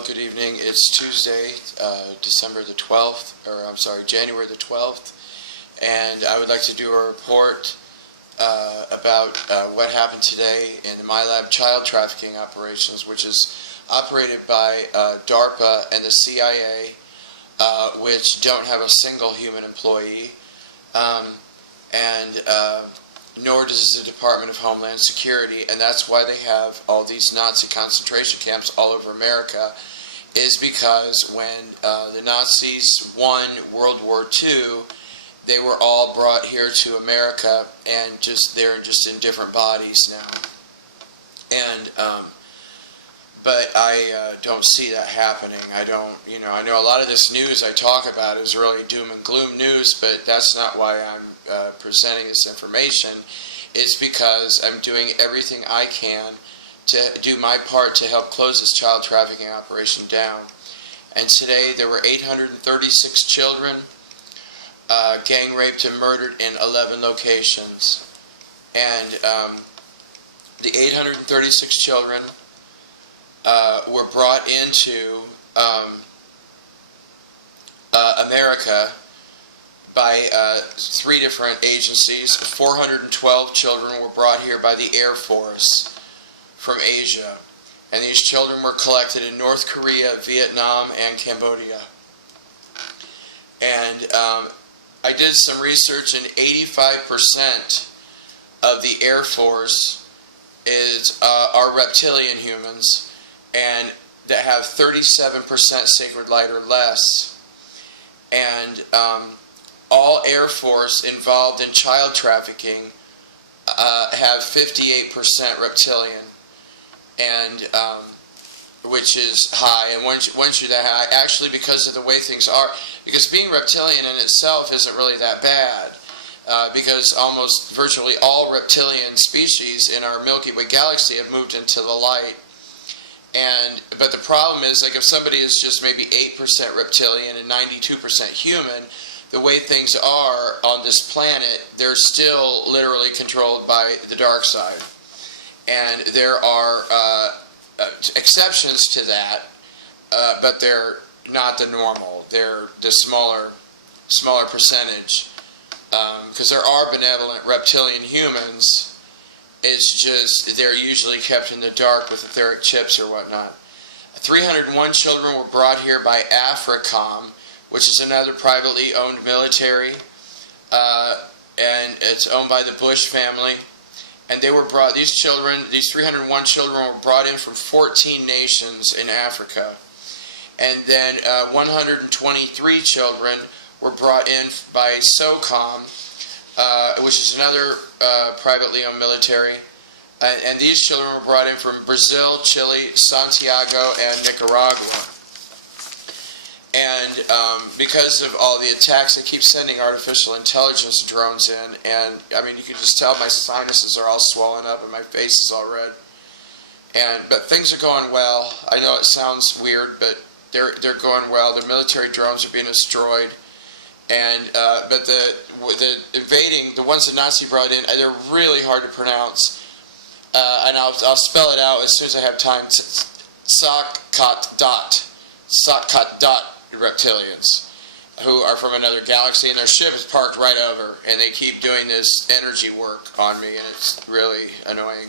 Well, good evening. It's Tuesday, January the 12th, and I would like to do a report about what happened today in the MILAB child trafficking operations, which is operated by DARPA and the CIA, which don't have a single human employee, nor does the Department of Homeland Security, and that's why they have all these Nazi concentration camps all over America, is because when the Nazis won World War II, they were all brought here to America, and they're just in different bodies now. And but I don't see that happening. I know a lot of this news I talk about is really doom and gloom news, but that's not why I'm presenting this information. It's because I'm doing everything I can to do my part to help close this child trafficking operation down. And today there were 836 children gang raped and murdered in 11 locations. And the 836 children were brought into America by 3 different agencies. 412 children were brought here by the Air Force from Asia. And these children were collected in North Korea, Vietnam, and Cambodia. And I did some research, and 85% of the Air Force are reptilian humans, and that have 37% sacred light or less. And all Air Force involved in child trafficking have 58% reptilian, and which is high. And once you're that high, actually, because of the way things are, because being reptilian in itself isn't really that bad, because almost virtually all reptilian species in our Milky Way galaxy have moved into the light. But the problem is, like, if somebody is just maybe 8% reptilian and 92% human, the way things are on this planet, they're still literally controlled by the dark side. And there are exceptions to that, but they're not the normal. They're the smaller percentage. Because there are benevolent reptilian humans. It's just they're usually kept in the dark with etheric chips or whatnot. 301 children were brought here by AFRICOM, which is another privately owned military, and it's owned by the Bush family. And they were brought, these 301 children were brought in from 14 nations in Africa. And then 123 children were brought in by SOCOM, which is another privately owned military. And these children were brought in from Brazil, Chile, Santiago, and Nicaragua. And because of all the attacks, they keep sending artificial intelligence drones in, and I mean, you can just tell my sinuses are all swollen up and my face is all red. But things are going well. I know it sounds weird, but they're going well. The military drones are being destroyed, but the invading, the ones that Nazi brought in, they're really hard to pronounce. And I'll spell it out as soon as I have time. Sokot reptilians, who are from another galaxy, and their ship is parked right over, and they keep doing this energy work on me, and it's really annoying.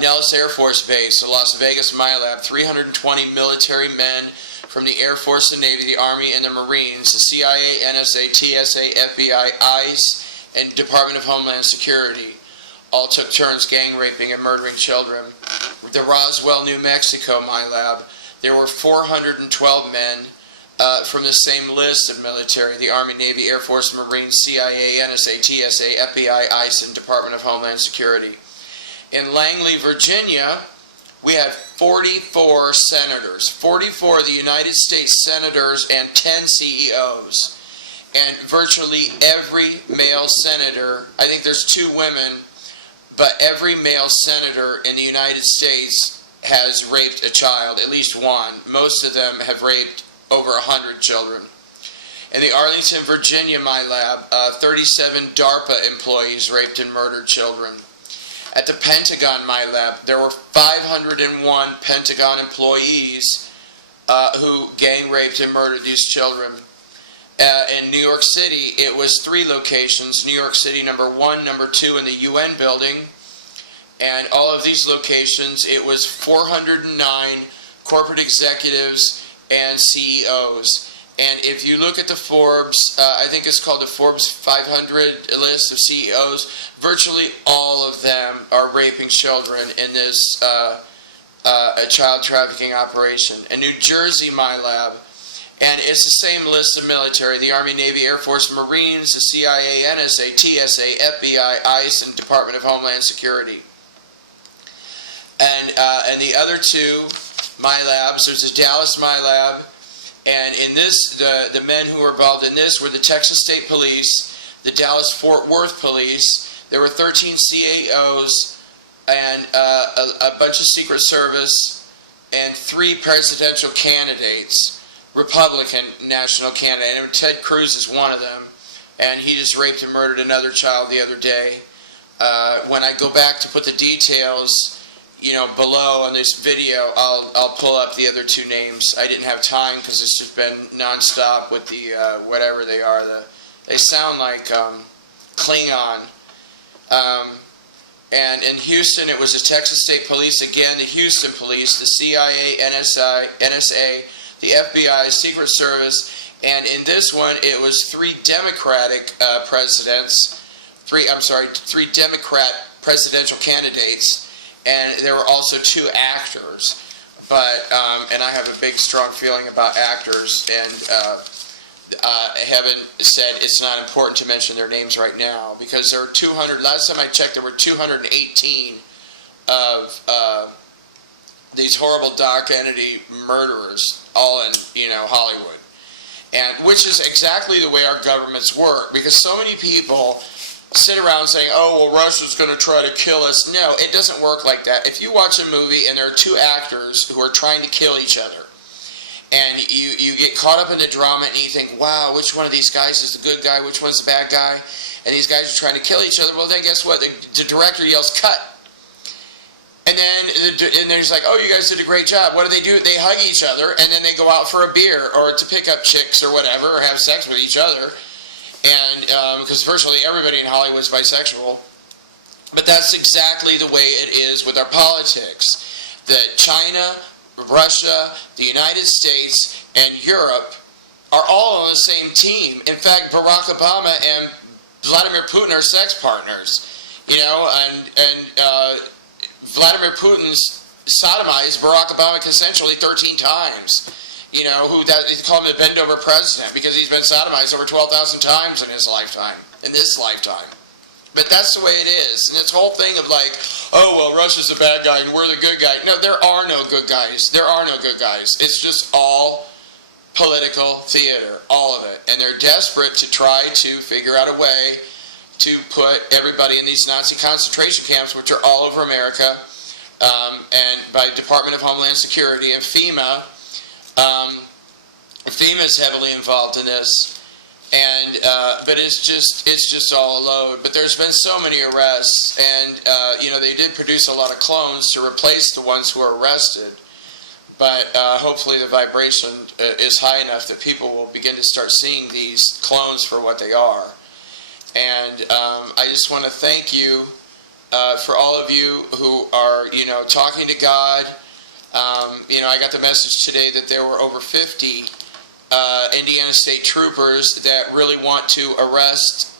Nellis Air Force Base, the Las Vegas MILAB, 320 military men from the Air Force, the Navy, the Army, and the Marines, the CIA, NSA, TSA, FBI, ICE, and Department of Homeland Security all took turns gang raping and murdering children. The Roswell, New Mexico MILAB, there were 412 men from the same list of military, the Army, Navy, Air Force, Marines, CIA, NSA, TSA, FBI, ICE, and Department of Homeland Security. In Langley, Virginia, we had 44 senators, 44 of the United States senators and 10 CEOs. And virtually every male senator, I think there's 2 women, but every male senator in the United States has raped a child, at least one. Most of them have raped over 100 children. In the Arlington, Virginia MILAB, 37 DARPA employees raped and murdered children. At the Pentagon MILAB, there were 501 Pentagon employees who gang raped and murdered these children. In New York City, it was 3 locations. New York City, number 1, number 2 in the UN building. And all of these locations, it was 409 corporate executives and CEOs. And if you look at the Forbes, I think it's called the Forbes 500 list of CEOs, virtually all of them are raping children in this a child trafficking operation. In New Jersey MILAB, and it's the same list of military: the Army, Navy, Air Force, Marines, the CIA, NSA, TSA, FBI, ICE, and Department of Homeland Security. And the other 2 MILABs, there's a Dallas MILAB, and in this, the men who were involved in this were the Texas State Police, the Dallas Fort Worth Police. There were 13 CAOs and a bunch of Secret Service and 3 presidential candidates, Republican national candidate. And Ted Cruz is one of them, and he just raped and murdered another child the other day. When I go back to put the details, below on this video, I'll pull up the other 2 names. I didn't have time because it's just been nonstop with the whatever they are. They sound like Klingon. And in Houston, it was the Texas State Police again, the Houston Police, the CIA, NSA, the FBI, Secret Service, and in this one, it was 3 Democratic presidents, 3 Democrat presidential candidates. And there were also 2 actors, but and I have a big, strong feeling about actors, and I haven't said it's not important to mention their names right now, because there are 200, last time I checked, there were 218 of these horrible dark entity murderers, all in, Hollywood. And which is exactly the way our governments work, because so many people sit around saying, oh, well, Russia's going to try to kill us. No, it doesn't work like that. If you watch a movie and there are 2 actors who are trying to kill each other, and you get caught up in the drama and you think, wow, which one of these guys is the good guy, which one's the bad guy, and these guys are trying to kill each other, well, then guess what? The director yells, cut. And then there's like, oh, you guys did a great job. What do? They hug each other, and then they go out for a beer or to pick up chicks or whatever, or have sex with each other. And because virtually everybody in Hollywood is bisexual. But that's exactly the way it is with our politics. That China, Russia, the United States, and Europe are all on the same team. In fact, Barack Obama and Vladimir Putin are sex partners. And Vladimir Putin's sodomized Barack Obama consensually 13 times. They call him the bend-over president because he's been sodomized over 12,000 times in his lifetime, in this lifetime. But that's the way it is. And this whole thing of like, oh, well, Russia's the bad guy and we're the good guy. No, there are no good guys. There are no good guys. It's just all political theater, all of it. And they're desperate to try to figure out a way to put everybody in these Nazi concentration camps, which are all over America, and by the Department of Homeland Security and FEMA. FEMA is heavily involved in this, and but it's just all a load. But there's been so many arrests, and they did produce a lot of clones to replace the ones who are arrested. But hopefully the vibration is high enough that people will begin to start seeing these clones for what they are. And I just want to thank you for all of you who are talking to God. I got the message today that there were over 50 Indiana State troopers that really want to arrest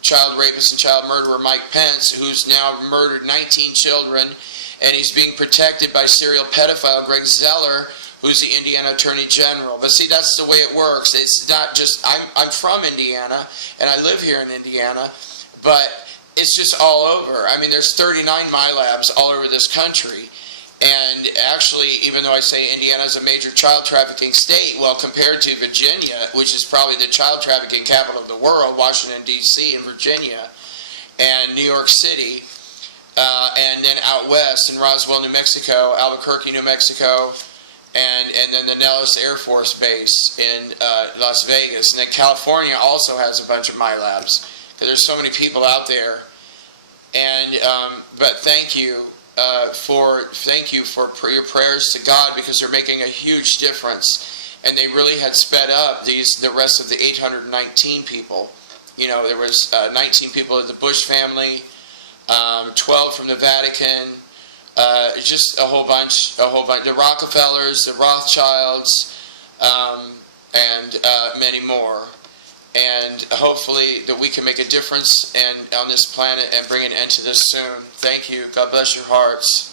child rapist and child murderer Mike Pence, who's now murdered 19 children, and he's being protected by serial pedophile Greg Zeller, who's the Indiana Attorney General. But see, that's the way it works. It's not just, I'm from Indiana, and I live here in Indiana, but it's just all over. I mean, there's 39 MILABs all over this country. And actually, even though I say Indiana is a major child trafficking state, well, compared to Virginia, which is probably the child trafficking capital of the world, Washington, D.C. and Virginia, and New York City, and then out west in Roswell, New Mexico, Albuquerque, New Mexico, and then the Nellis Air Force Base in Las Vegas. And then California also has a bunch of MILABs, because there's so many people out there And but thank you for your prayers to God, because they're making a huge difference, and they really had sped up the rest of the 819 people. You know, there was 19 people of the Bush family, 12 from the Vatican, just a whole bunch. The Rockefellers, the Rothschilds, and many more. And hopefully that we can make a difference on this planet and bring an end to this soon. Thank you. God bless your hearts.